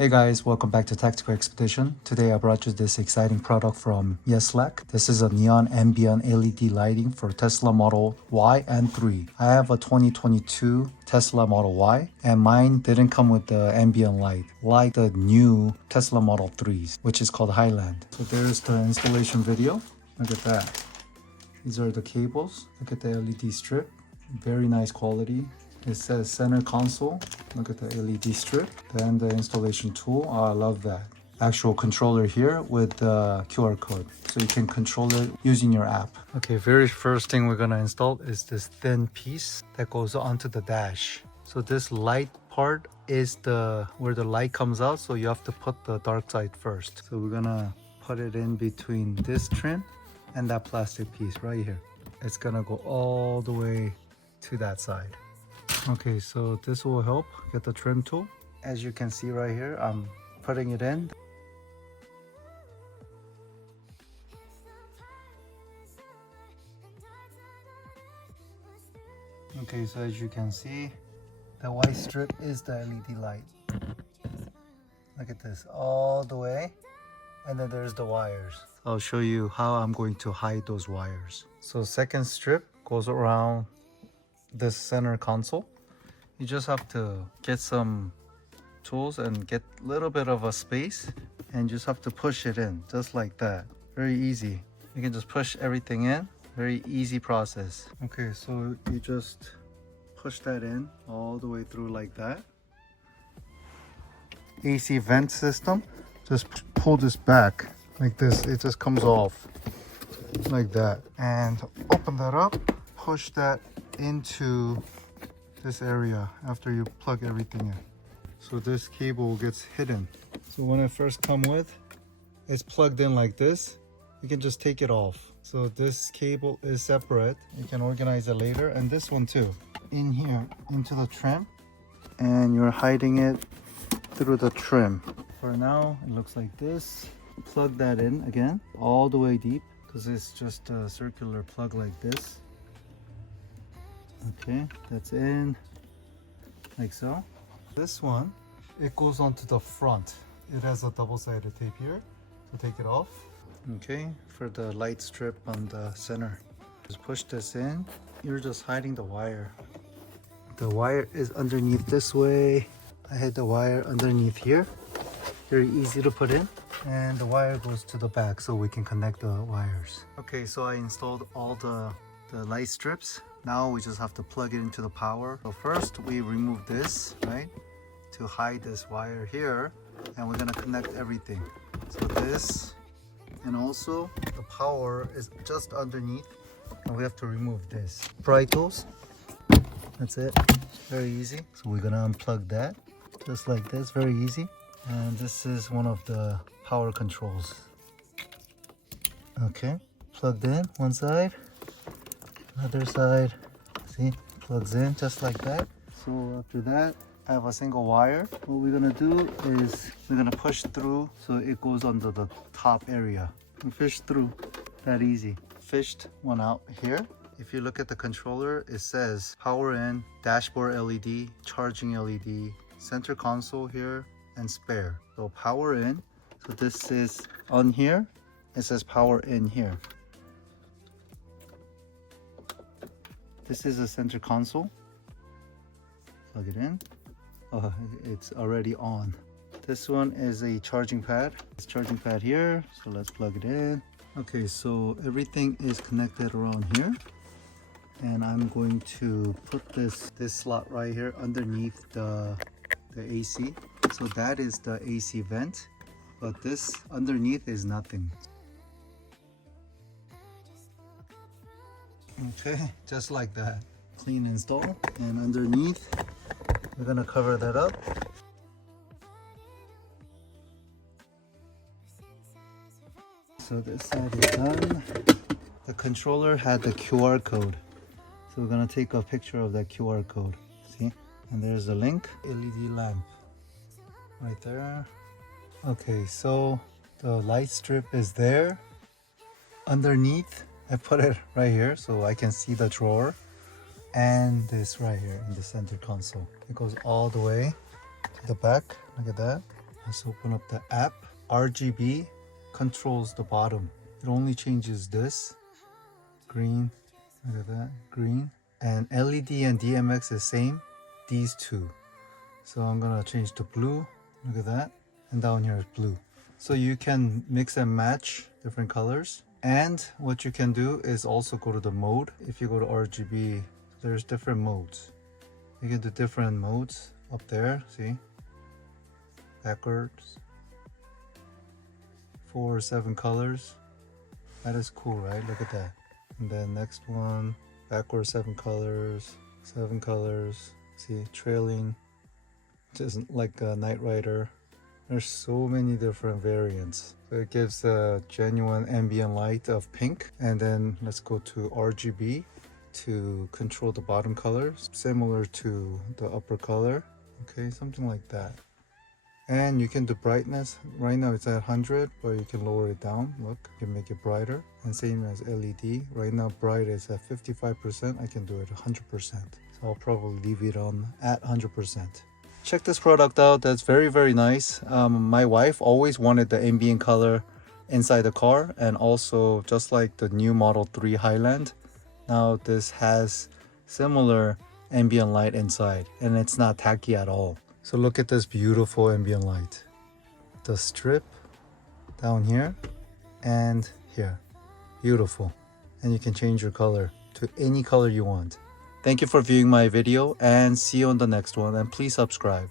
Hey guys, welcome back to Tactical Expedition. Today I brought you this exciting product from Yeslak. This is a neon ambient LED lighting for Tesla Model Y and 3. I have a 2022 Tesla Model Y and mine didn't come with the ambient light like the new Tesla Model 3s, which is called Highland. So there's the installation video. Look at that. These are the cables. Look at the LED strip. Very nice quality. It says center console. Look at the LED strip. Then the installation tool. Oh, I love that. Actual controller here with the QR code. So you can control it using your app. Okay, very first thing we're gonna install is this thin piece that goes onto the dash. So this light part is where the light comes out. So you have to put the dark side first. So we're gonna put it in between this trim and that plastic piece right here. It's gonna go all the way to that side. Okay, so this will help get the trim tool. As you can see right here, I'm putting it in. Okay, so as you can see, the white strip is the LED light. Look at this, all the way. And then there's the wires. I'll show you how I'm going to hide those wires. So second strip goes around this center console. You just have to get some tools and get a little bit of a space and just have to push it in just like that. Very easy. You can just push everything in. Very easy process. Okay, so you just push that in all the way through like that. AC vent system. Just pull this back like this. It just comes off like that. And open that up. Push that into this area after you plug everything in. So this cable gets hidden. So when it first come with, it's plugged in like this. You can just take it off. So this cable is separate. You can organize it later. And this one too. In here, into the trim. And you're hiding it through the trim. For now, it looks like this. Plug that in again, all the way deep, because it's just a circular plug like this. Okay, that's in like so. This one, it goes onto the front. It has a double-sided tape here to take it off. Okay, for the light strip on the center. Just push this in. You're just hiding the wire. The wire is underneath this way. I had the wire underneath here. Very easy to put in. And the wire goes to the back so we can connect the wires. Okay, so I installed all the light strips. Now we just have to plug it into the power. So first we remove this, right, to hide this wire here, and we're gonna connect everything. So this, and also the power is just underneath, and we have to remove this. Pry tools, that's it, very easy. So we're gonna unplug that, just like this, very easy. And this is one of the power controls. Okay, plugged in one side. Other side, see, plugs in just like that. So after that, I have a single wire. What we're gonna do is we're gonna push through so it goes under the top area. And fish through, that easy. Fished one out here. If you look at the controller, it says power in, dashboard LED, charging LED, center console here, and spare. So power in. So this is on here. It says power in here. This is a center console. Plug it in. Oh, it's already on. This one is a charging pad. It's charging pad here. So let's plug it in. Okay, so everything is connected around here. And I'm going to put this slot right here underneath the AC. So that is the AC vent. But this underneath is nothing. Okay, just like that. Clean install. And underneath, we're gonna cover that up. So this side is done. The controller had the QR code. So we're gonna take a picture of that QR code. See? And there's the link. LED lamp. Right there. Okay, so the light strip is there. Underneath, I put it right here so I can see the drawer, and this right here in the center console. It goes all the way to the back. Look at that. Let's open up the app. RGB controls the bottom. It only changes this. Green, look at that, green. And LED and DMX is same, these two. So I'm gonna change to blue, look at that. And down here is blue. So you can mix and match different colors. And what you can do is also go to the mode. If you go to RGB, there's different modes. You can do different modes up there, see? Backwards. 4 or 7 colors. That is cool, right? Look at that. And then next one, backwards 7 colors, 7 colors. See, trailing, just like a Knight Rider. There's so many different variants. So it gives a genuine ambient light of pink. And then let's go to RGB to control the bottom color, similar to the upper color. Okay, something like that. And you can do brightness. Right now it's at 100, but you can lower it down. Look, you can make it brighter. And same as LED. Right now bright is at 55%. I can do it 100%. So I'll probably leave it on at 100%. Check this product out. That's very, very nice. My wife always wanted the ambient color inside the car, and also just like the new Model 3 Highland, now this has similar ambient light inside, and it's not tacky at all. So look at this beautiful ambient light. The strip down here and here. Beautiful. And you can change your color to any color you want. Thank you for viewing my video, and see you on the next one, and please subscribe.